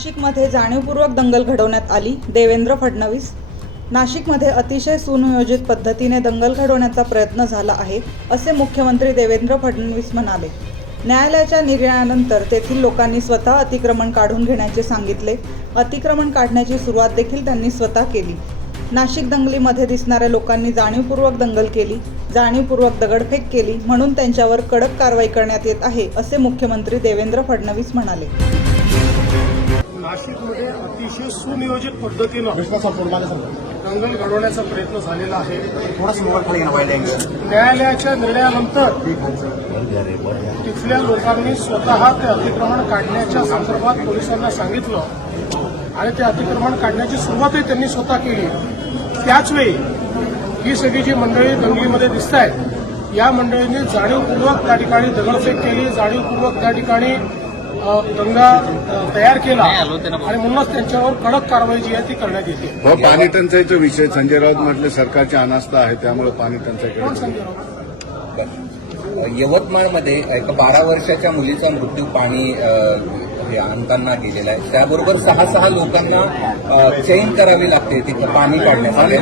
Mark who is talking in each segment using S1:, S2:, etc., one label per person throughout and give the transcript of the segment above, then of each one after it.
S1: नाशिकमध्ये जाणीवपूर्वक दंगल घडवण्यात आली. देवेंद्र फडणवीस नाशिकमध्ये अतिशय सुनियोजित पद्धतीने दंगल घडवण्याचा प्रयत्न झाला आहे असे मुख्यमंत्री देवेंद्र फडणवीस म्हणाले. न्यायालयाच्या निर्णयानंतर तेथील लोकांनी स्वतः अतिक्रमण काढून घेण्याचे सांगितले. अतिक्रमण काढण्याची सुरुवात देखील त्यांनी स्वतः केली. नाशिक दंगलीमध्ये दिसणाऱ्या लोकांनी जाणीवपूर्वक दंगल केली जाणीवपूर्वक दगडफेक केली म्हणून त्यांच्यावर कडक कारवाई करण्यात येत आहे असे मुख्यमंत्री देवेंद्र फडणवीस म्हणाले.
S2: नाशिकमध्ये अतिशय सुनियोजित पद्धतीनं दंगल घडवण्याचा प्रयत्न झालेला आहे. न्यायालयाच्या निर्णयानंतर तिथल्या लोकांनी स्वतः ते अतिक्रमण काढण्याच्या संदर्भात पोलिसांना सांगितलं आणि ते अतिक्रमण काढण्याची सुरुवातही त्यांनी स्वतः केली. त्याचवेळी ही सगळी जी मंडळी दंगलीमध्ये दिसत आहेत या मंडळींनी जाणीवपूर्वक त्या ठिकाणी दगडफेक केली. जाणीवपूर्वक त्या ठिकाणी दंगा अ, तयार केला आणि म्हणूनच त्यांच्यावर कडक कारवाई जी आहे ती करण्यात येते.
S3: हो पाणी टंचाईचा विषय संजय राऊत म्हटले सरकारची अनास्था आहे त्यामुळे पाणी
S2: राऊत?
S4: यवतमाळमध्ये एका बारा वर्षाच्या मुलीचा मृत्यू पाणी हे आणताना गेलेला आहे. त्याबरोबर सहा सहा लोकांना चैन करावी लागते तिथं पाणी काढण्यासाठी.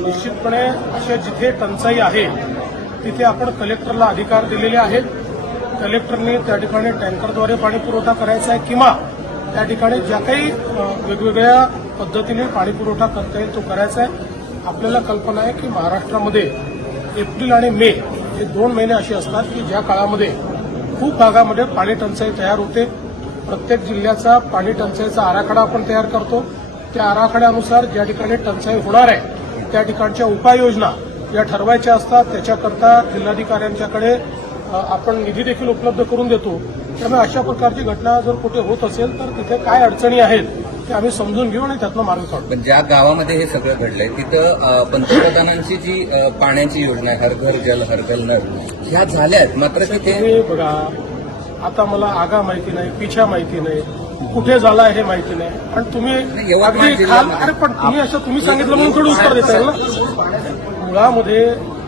S2: निश्चितपणे अशा जिथे टंचाई आहे तिथे आपण कलेक्टरला अधिकार दिलेले आहेत. कलेक्टरने त्या ठिकाणी टँकरद्वारे पाणी पुरवठा करायचा आहे किंवा त्या ठिकाणी ज्या काही वेगवेगळ्या पद्धतीने पाणी पुरवठा करता येईल तो करायचा आहे. आपल्याला कल्पना आहे की महाराष्ट्रामध्ये एप्रिल आणि मे हे दोन महिने असे असतात की ज्या काळामध्ये खूप भागामध्ये पाणी टंचाई तयार होते. प्रत्येक जिल्ह्याचा पाणी टंचाईचा आराखडा आपण तयार करतो. त्या आराखड्यानुसार ज्या ठिकाणी टंचाई होणार आहे त्या ठिकाणच्या उपाययोजना या ठरवायच्या असतात. त्याच्याकरता जिल्हाधिकाऱ्यांच्याकडे आपण निधी देखील उपलब्ध करून देतो. त्यामुळे अशा प्रकारची घटना जर कुठे होत असेल तर तिथे काय अडचणी आहेत ते आम्ही समजून घेऊ आणि त्यातनं मार्ग काढू.
S4: पण ज्या गावामध्ये हे सगळं घडलंय तिथं पंतप्रधानांची जी पाण्याची योजना आहे हर घर जल हर घर नळ ह्या झाल्यात. मात्र तिथे
S2: बघा आता मला आगा माहिती नाही पिछा माहिती नाही कुठे झाला हे माहिती नाही. आणि तुम्ही अगदी खाल अरे पण तुम्ही असं तुम्ही सांगितलं म्हणून थोडं उत्तर देता येईल ना? मुळामध्ये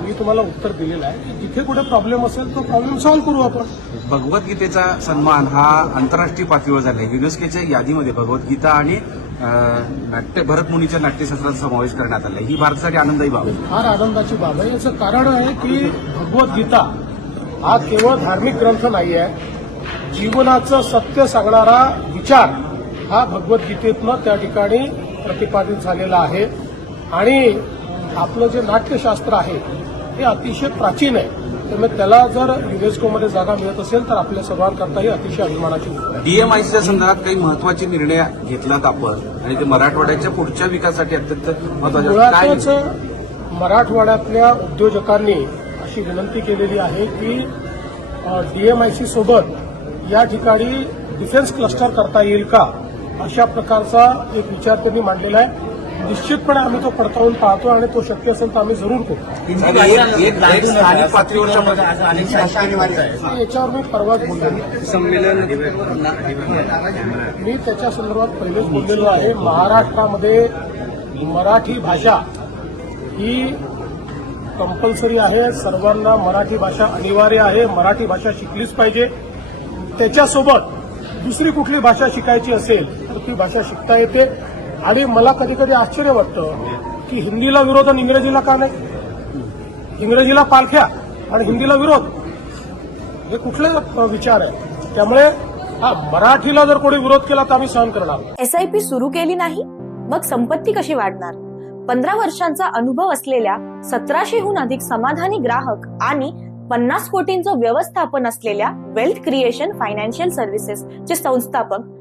S2: मी तुम्हाला उत्तर दिलेलं आहे की जिथे कुठे प्रॉब्लेम असेल तो प्रॉब्लेम सॉल्व्ह करू आपण.
S5: भगवद्गीतेचा सन्मान हा आंतरराष्ट्रीय पातळीवर झाला आहे. युनेस्कोच्या यादीमध्ये भगवद्गीता आणि नाट्य भरतमुनीच्या नाट्यशास्त्राचा समावेश करण्यात आला ही भारतासाठी आनंदाची बाब आहे.
S2: फार आनंदाची बाब आहे. याचं कारण आहे की भगवद्गीता हा केवळ धार्मिक ग्रंथ नाही आहे. जीवनाचं सत्य सांगणारा विचार हा भगवद्गीतेतनं त्या ठिकाणी प्रतिपादित झालेला आहे. आणि आपलं जे नाट्यशास्त्र आहे हे अतिशय प्राचीन आहे. त्यामुळे त्याला जर युनेस्कोमध्ये जागा मिळत असेल तर आपल्या सर्वांकरता ही अतिशय अभिमानाची
S5: डीएमआयसीच्या संदर्भात काही महत्त्वाचे निर्णय घेतलात आपण आणि ते मराठवाड्याच्या पुढच्या विकासासाठी अत्यंत
S2: महत्त्वाचे मराठवाड्यातल्या उद्योजकांनी अशी विनंती केलेली आहे की डीएमआयसी सोबत या ठिकाणी डिफेन्स क्लस्टर करता येईल का अशा प्रकारचा एक विचार त्यांनी मांडलेला आहे. निश्चितपणे आम्ही तो पडताळून पाहतो आणि तो शक्य असेल तर आम्ही जरूर करू.
S5: पातळीवरच्या
S2: याच्यावर मी परवाच बोललो. मी त्याच्या संदर्भात पहिलेच बोललेलो आहे महाराष्ट्रामध्ये मराठी भाषा ही कंपल्सरी आहे. सर्वांना मराठी भाषा अनिवार्य आहे. मराठी भाषा शिकलीच पाहिजे. त्याच्यासोबत दुसरी कुठली भाषा शिकायची असेल तर ती भाषा शिकता येते. आणि मला कधी कधी आश्चर्य वाटतं की हिंदीला विरोध आणि इंग्रजीला का नाही? इंग्रजीला पालख्या आणि हिंदीला विरोध हे कुठले विचार आहे? त्यामुळे हा मराठीला जर कोणी विरोध केला तर आम्ही सहन करणार
S6: एसआयपी सुरू केली नाही मग संपत्ती कशी वाढणार? पंधरा वर्षांचा अनुभव असलेल्या सतराशेहून अधिक समाधानी ग्राहक आणि पन्नास कोटींचं व्यवस्थापन असलेल्या वेल्थ क्रिएशन फायनान्शियल सर्व्हिसेस चे संस्थापक